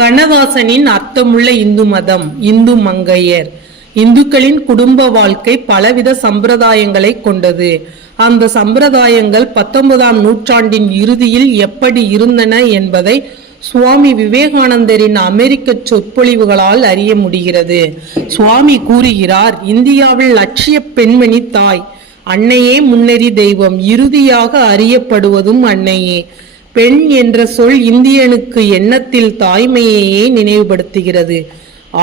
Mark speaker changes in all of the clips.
Speaker 1: கண்ணதாசனின் அர்த்தமுள்ள இந்து மதம் இந்து மங்கையர். இந்துக்களின் குடும்ப வாழ்க்கை பலவித சம்பிரதாயங்களை கொண்டது. அந்த சம்பிரதாயங்கள் பத்தொன்பதாம் நூற்றாண்டின் இறுதியில் எப்படி இருந்தன என்பதை சுவாமி விவேகானந்தரின் அமெரிக்க சொற்பொழிவுகளால் அறிய முடிகிறது. சுவாமி கூறுகிறார் இந்தியாவில் லட்சிய பெண்மணி தாய் அன்னையே முன்னறி தெய்வம் இறுதியாக அறியப்படுவதும் அன்னையே. பெண் என்ற சொல் இந்தியனுக்கு எண்ணத்தில் தாய்மையையே நினைவுபடுத்துகிறது.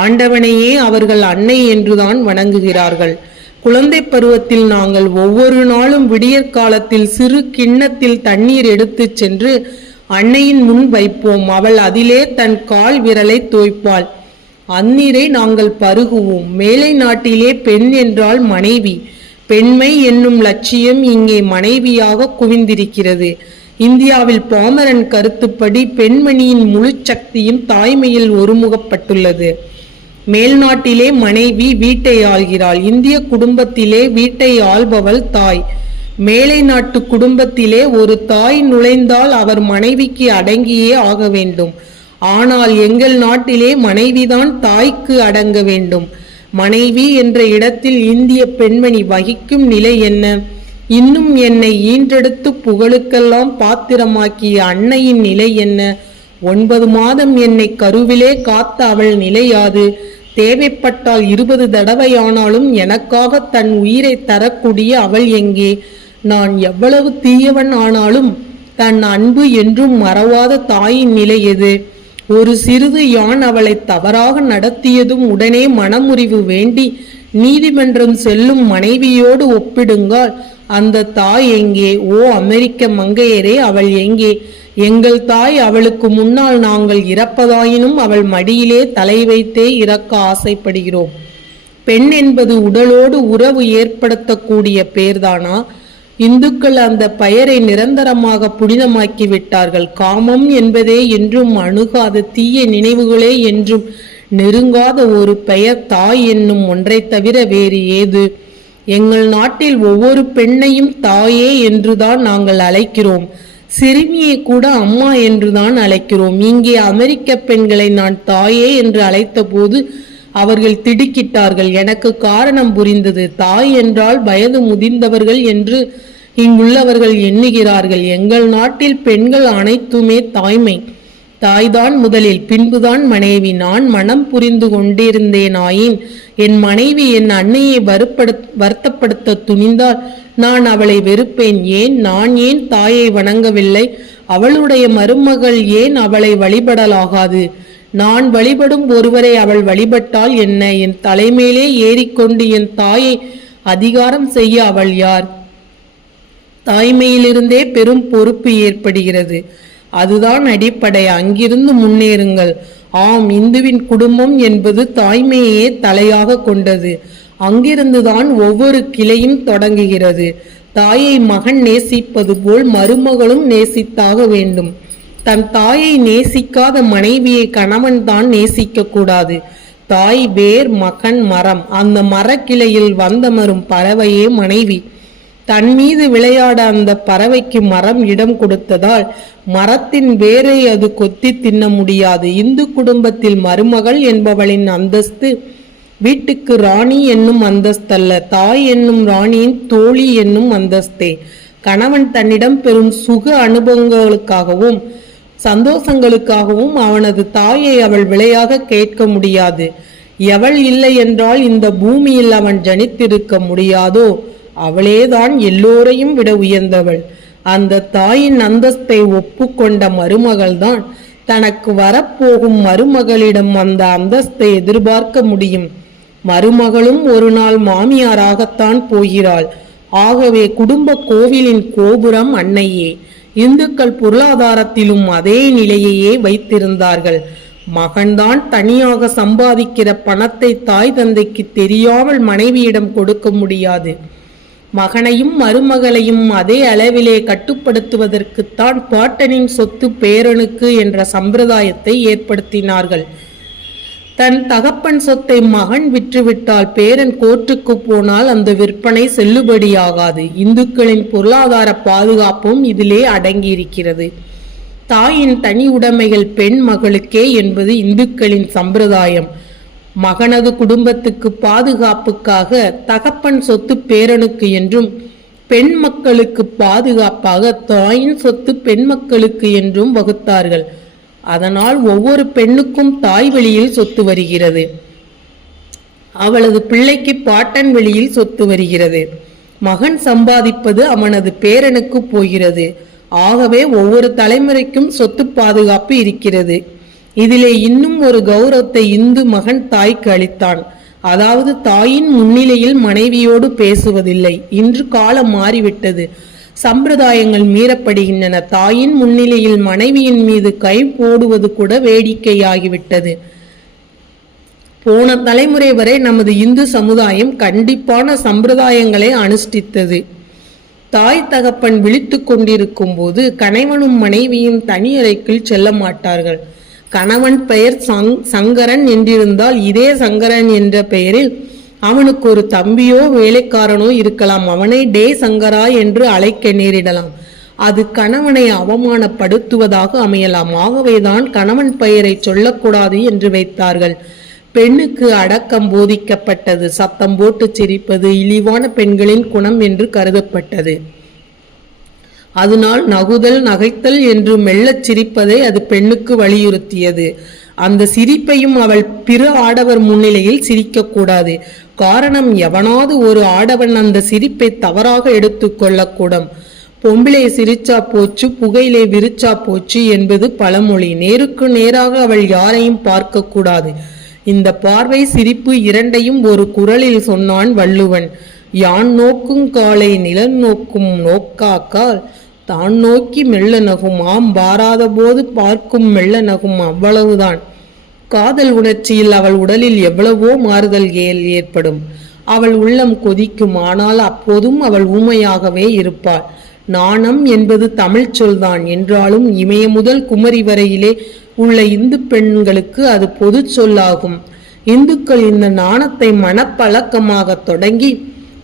Speaker 1: ஆண்டவனையே அவர்கள் அன்னை என்றுதான் வணங்குகிறார்கள். குழந்தை பருவத்தில் நாங்கள் ஒவ்வொரு நாளும் விடியற் காலத்தில் சிறு கிண்ணத்தில் தண்ணீர் எடுத்துச் சென்று அன்னையின் முன் வைப்போம். அவள் அதிலே தன் கால் விரலை தோய்ப்பாள் அந்நீரை நாங்கள் பருகுவோம். மேலை நாட்டிலே பெண் என்றால் மனைவி. பெண்மை என்னும் லட்சியம் இங்கே மனைவியாக குவிந்திருக்கிறது. இந்தியாவில் பாமரன் கருத்துப்படி பெண்மணியின் முழு சக்தியும் தாய்மையில் ஒருமுகப்பட்டுள்ளது. மேல்நாட்டிலே மனைவி வீட்டை ஆள்கிறாள். இந்திய குடும்பத்திலே வீட்டை ஆள்பவள் தாய். மேலை நாட்டு குடும்பத்திலே ஒரு தாய் நுழைந்தால் அவர் மனைவிக்கு அடங்கியே ஆக வேண்டும். ஆனால் எங்கள் நாட்டிலே மனைவிதான் தாய்க்கு அடங்க வேண்டும். மனைவி என்ற இடத்தில் இந்திய பெண்மணி வகிக்கும் நிலை என்ன? இன்னும் என்னை ஈன்றெடுத்து புகழுக்கெல்லாம் பாத்திரமாக்கிய அன்னையின் நிலை என்ன? ஒன்பது மாதம் என்னை கருவிலே காத்த அவள் நிலையாது. தேவைப்பட்டால் இருபது தடவையானாலும் எனக்காக தன் உயிரை தரக்கூடிய அவள் எங்கே? நான் எவ்வளவு தீயவன் ஆனாலும் தன் அன்பு என்றும் மறவாத தாயின் நிலை எது? ஒரு சிறிது யான் அவளை தவறாக நடத்தியதும் உடனே மனமுறிவு வேண்டி நீதிமன்றம் செல்லும் மனைவியோடு ஒப்பிடுங்கால் அந்த தாய் எங்கே? ஓ அமெரிக்க மங்கையரே அவள் எங்கே? எங்கள் தாய் அவளுக்கு முன்னால் நாங்கள் இறப்பதாயினும் அவள் மடியிலே தலை வைத்தே இறக்க ஆசைப்படுகிறோம். பெண் என்பது உடலோடு உறவு ஏற்படுத்தக்கூடிய பெயர்தானா இந்துக்கள் அந்த பெயரை நிரந்தரமாக புனிதமாக்கி விட்டார்கள். காமம் என்பதே என்றும் அணுகாத தீய நினைவுகளே என்றும் நெருங்காத ஒரு பெயர் தாய் என்னும் ஒன்றை தவிர வேறு ஏது? எங்கள் நாட்டில் ஒவ்வொரு பெண்ணையும் தாயே என்றுதான் நாங்கள் அழைக்கிறோம். சிறுமியை கூட அம்மா என்றுதான் அழைக்கிறோம். இங்கே அமெரிக்க பெண்களை நான் தாயே என்று அழைத்தபோது அவர்கள் திடுக்கிட்டார்கள். எனக்கு காரணம் புரிந்தது. தாய் என்றால் வயது முதிர்ந்தவர்கள் என்று இங்குள்ளவர்கள் எண்ணுகிறார்கள். எங்கள் நாட்டில் பெண்கள் அனைத்துமே தாய்மை. தாய்தான் முதலில் பின்புதான் மனைவி. நான் மனம் புரிந்து கொண்டிருந்தேனாயின் என் மனைவி என் அன்னையை வருப்படுத்த வருத்தப்படுத்த துணிந்தால் நான் அவளை வெறுப்பேன். ஏன்? நான் ஏன் தாயை வணங்கவில்லை? அவளுடைய மருமகள் ஏன் அவளை வழிபடலாகாது? நான் வழிபடும் ஒருவரை அவள் வழிபட்டால் என்ன? என் தலைமேலே ஏறிக்கொண்டு என் தாயை அதிகாரம் செய்ய அவள் யார்? தாய்மையிலிருந்தே பெரும் பொறுப்பு ஏற்படுகிறது. அதுதான் அடிப்படை. அங்கிருந்து முன்னேறுங்கள். ஆம் இந்துவின் குடும்பம் என்பது தாய்மையே தலையாக கொண்டது. அங்கிருந்துதான் ஒவ்வொரு கிளையும் தொடங்குகிறது. தாயை மகன் நேசிப்பது போல் மருமகளும் நேசித்தாக வேண்டும். தன் தாயை நேசிக்காத மனைவியை கணவன் தான் நேசிக்க கூடாது. தாய் வேர் மகன் மரம். அந்த மரக்கிளையில் வந்தமரும் பறவையே மனைவி. தன் மீது விளையாட அந்த பறவைக்கு மரம் இடம் கொடுத்ததால் மரத்தின் வேரை அது கொத்தி தின்ன முடியாது. இந்து குடும்பத்தில் மருமகள் என்பவளின் அந்தஸ்து வீட்டுக்கு ராணி என்னும் அந்தஸ்தல்ல தாய் என்னும் ராணியின் தோழி என்னும் அந்தஸ்தே. கணவன் தன்னிடம் பெறும் சுக அனுபவங்களுக்காகவும் சந்தோஷங்களுக்காகவும் அவனது தாயை அவள் விலையாக கேட்க முடியாது. எவள் இல்லை என்றால் இந்த பூமியில் அவன் ஜனித்திருக்க முடியாதோ? அவளேதான் எல்லோரையும் விட உயர்ந்தவள். அந்த தாயின் அந்தஸ்தை ஒப்புக்கொண்ட மருமகள்தான் தனக்கு வரப்போகும் மருமகளிடம் அந்த அந்தஸ்தை எதிர்பார்க்க முடியும். மருமகளும் ஒரு நாள் மாமியாராகத்தான் போகிறாள். ஆகவே குடும்ப கோவிலின் கோபுரம் அன்னையே. இந்துக்கள் பொருளாதாரத்திலும் அதே நிலையையே வைத்திருந்தார்கள். மகன்தான் தனியாக சம்பாதிக்கிற பணத்தை தாய் தந்தைக்கு தெரியாமல் மனைவியிடம் கொடுக்க முடியாது. மகனையும் மருமகளையும் அதே அளவிலே கட்டுப்படுத்துவதற்குத்தான் பாட்டனின் சொத்து பேரனுக்கு என்ற சம்பிரதாயத்தை ஏற்படுத்தினார்கள். தன் தகப்பன் சொத்தை மகன் விற்றுவிட்டால் பேரன் கோர்ட்டுக்கு போனால் அந்த விற்பனை செல்லுபடியாகாது. இந்துக்களின் பொருளாதார பாதுகாப்பும் இதிலே அடங்கியிருக்கிறது. தாயின் தனி உடைமைகள் பெண் மகளுக்கே என்பது இந்துக்களின் சம்பிரதாயம். மகனது குடும்பத்துக்கு பாதுகாப்புக்காக தகப்பன் சொத்து பேரனுக்கு என்றும் பெண் மக்களுக்கு பாதுகாப்பாக தாயின் சொத்து பெண் மக்களுக்கு என்றும் வகுத்தார்கள். அதனால் ஒவ்வொரு பெண்ணுக்கும் தாய் வழியில் சொத்து வருகிறது. அவளது பிள்ளைக்கு பாட்டன் வெளியில் சொத்து வருகிறது. மகன் சம்பாதிப்பது அவனது பேரனுக்கு போகிறது. ஆகவே ஒவ்வொரு தலைமுறைக்கும் சொத்து பாதுகாப்பு இருக்கிறது. இதிலே இன்னும் ஒரு கௌரவத்தை இந்து மகன் தாய்க்கு அளித்தான். அதாவது தாயின் முன்னிலையில் மனைவியோடு பேசுவதில்லை. இன்று காலம் மாறிவிட்டது. சம்பிரதாயங்கள் மீறப்படுகின்றன. தாயின் முன்னிலையில் மனைவியின் மீது கை போடுவது கூட வேடிக்கையாகிவிட்டது. போன தலைமுறை வரை நமது இந்து சமுதாயம் கண்டிப்பான சம்பிரதாயங்களை அனுஷ்டித்தது. தாய் தகப்பன் விழித்துக் கொண்டிருக்கும் போது கணவனும் மனைவியும் தனியறைக்குள் செல்ல மாட்டார்கள். கணவன் பெயர் சங் சங்கரன் என்றிருந்தால் இதே சங்கரன் என்ற பெயரில் அவனுக்கு ஒரு தம்பியோ வேலைக்காரனோ இருக்கலாம். அவனை டே சங்கரா என்று அழைக்க நேரிடலாம். அது கணவனை அவமானப்படுத்துவதாக அமையலாம். ஆகவேதான் கணவன் பெயரை சொல்லக்கூடாது என்று வைத்தார்கள். பெண்ணுக்கு அடக்கம் போதிக்கப்பட்டது. சத்தம் போட்டு சிரிப்பது இழிவான பெண்களின் குணம் என்று கருதப்பட்டது. அதனால் நகுதல் நகைத்தல் என்று மெல்லச் சிரிப்பதை அது பெண்ணுக்கு வலியுறுத்தியது. அந்த சிரிப்பையும் அவள் பிற ஆடவர் முன்னிலையில் சிரிக்கக்கூடாது காரணம் எவனாவது ஒரு ஆடவன் அந்த சிரிப்பை தவறாக எடுத்துக்கொள்ளக்கூடும் பொம்பிளை சிரிச்சா போச்சு புகையிலே விரிச்சா போச்சு என்பது பழமொழி. நேருக்கு நேராக அவள் யாரையும் பார்க்கக்கூடாது இந்த பார்வை சிரிப்பு இரண்டையும் ஒரு குரலில் சொன்னான் வள்ளுவன். யான் நோக்கும் காலை நிலன் நோக்கும் நோக்காக்கால் தான் நோக்கி மெல்ல நகும் ஆம் பாராத போது பார்க்கும் மெல்ல நகும் அவ்வளவுதான். காதல் உணர்ச்சியில் அவள் உடலில் எவ்வளவோ மாறுதல் ஏற்படும். அவள் உள்ளம் கொதிக்கும் ஆனால் அப்போதும் அவள் ஊமையாகவே இருப்பாள். நாணம் என்பது தமிழ்ச் சொல்தான். என்றாலும் இமய முதல் குமரி வரையிலே உள்ள இந்து பெண்களுக்கு அது பொது சொல்லாகும். இந்துக்கள் இந்த நாணத்தை மனப்பழக்கமாக தொடங்கி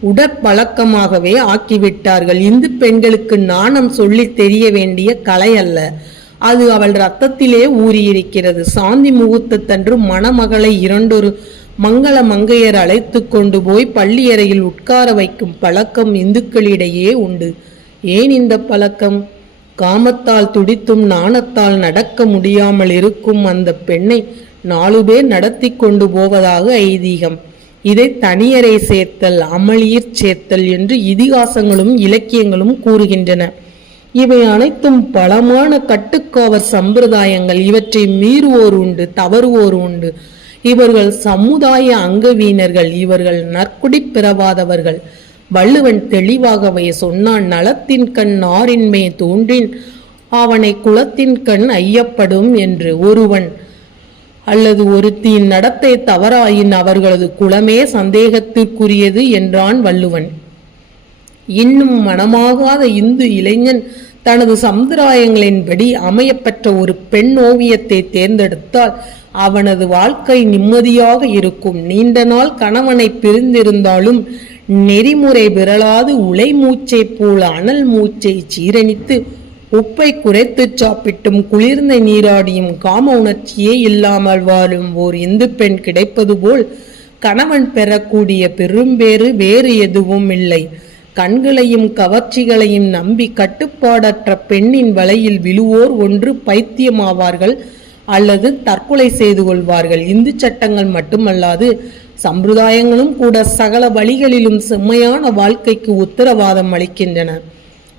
Speaker 1: உடற்பழக்கமாகவே ஆக்கிவிட்டார்கள். இந்து பெண்களுக்கு நாணம் சொல்லி தெரிய வேண்டிய கலை அல்ல. அது அவள் ரத்தத்திலே ஊறியிருக்கிறது. சாந்தி முகூர்த்தத்தன்று மணமகளை இரண்டொரு மங்கள மங்கையர் அழைத்து கொண்டு போய் பள்ளியறையில் உட்கார வைக்கும் பழக்கம் இந்துக்களிடையே உண்டு. ஏன் இந்த பழக்கம்? காமத்தால் துடித்தும் நாணத்தால் நடக்க முடியாமல் இருக்கும் அந்த பெண்ணை நாலு பேர் நடத்தி கொண்டு போவதாக ஐதீகம். இதை தனியரை சேர்த்தல் அமளியிற் சேர்த்தல் என்று இதிகாசங்களும் இலக்கியங்களும் கூறுகின்றன. இவை அனைத்தும் பலமான கட்டுக்காவர் சம்பிரதாயங்கள். இவற்றை மீறுவோர் உண்டு தவறுவோர் உண்டு. இவர்கள் சமுதாய அங்கவீனர்கள் இவர்கள் நற்குடி பிறவாதவர்கள். வள்ளுவன் தெளிவாகவே சொன்னான் நலத்தின் கண் ஆறின்மே தோன்றின் அவனை குலத்தின் கண் ஐயப்படும் என்று. ஒருவன் அல்லது ஒருத்தியின் நடத்தை தவறாயின் அவர்களது குலமே சந்தேகத்திற்குரியது என்றான் வள்ளுவன். இன்னும் மனமாகாத இந்து இளைஞன் தனது சம்பிரதாயங்களின்படி அமையப்பெற்ற ஒரு பெண் ஓவியத்தை தேர்ந்தெடுத்தால் அவனது வாழ்க்கை நிம்மதியாக இருக்கும். நீண்ட நாள் கணவனை பிரிந்திருந்தாலும் நெறிமுறை விரலாது உலை மூச்சை போல அனல் மூச்சை சீரணித்து உப்பை குறைத்து சாப்பிட்டும் குளிர்ந்த நீராடியும் காம உணர்ச்சியே இல்லாமல் வாழும் ஓர் இந்து பெண் கிடைப்பது போல் கணவன் பெறக்கூடிய பெரும்பேறு வேறு எதுவும் இல்லை. கண்களையும் கவர்ச்சிகளையும் நம்பி கட்டுப்பாடற்ற பெண்ணின் வலையில் விழுவோர் ஒன்று பைத்தியமாவார்கள் அல்லது தற்கொலை செய்து கொள்வார்கள். இந்து சட்டங்கள் மட்டுமல்லாது சம்பிரதாயங்களும் கூட சகல வழிகளிலும் செம்மையான வாழ்க்கைக்கு உத்தரவாதம் அளிக்கின்றன.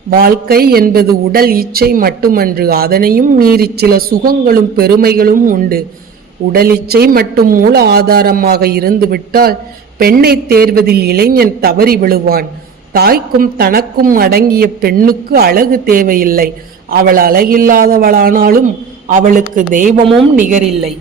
Speaker 1: வாழ்க்கை என்பது உடல் இச்சை மட்டுமன்று அதனையும் மீறி சில சுகங்களும் பெருமைகளும் உண்டு. உடல் இச்சை மட்டும் மூல ஆதாரமாக இருந்துவிட்டால் பெண்ணை தேர்வதில் இளைஞன் தவறி விழுவான். தாய்க்கும் தனக்கும் அடங்கிய பெண்ணுக்கு அழகு தேவையில்லை. அவள் அழகில்லாதவளானாலும் அவளுக்கு தெய்வமும் நிகரில்லை.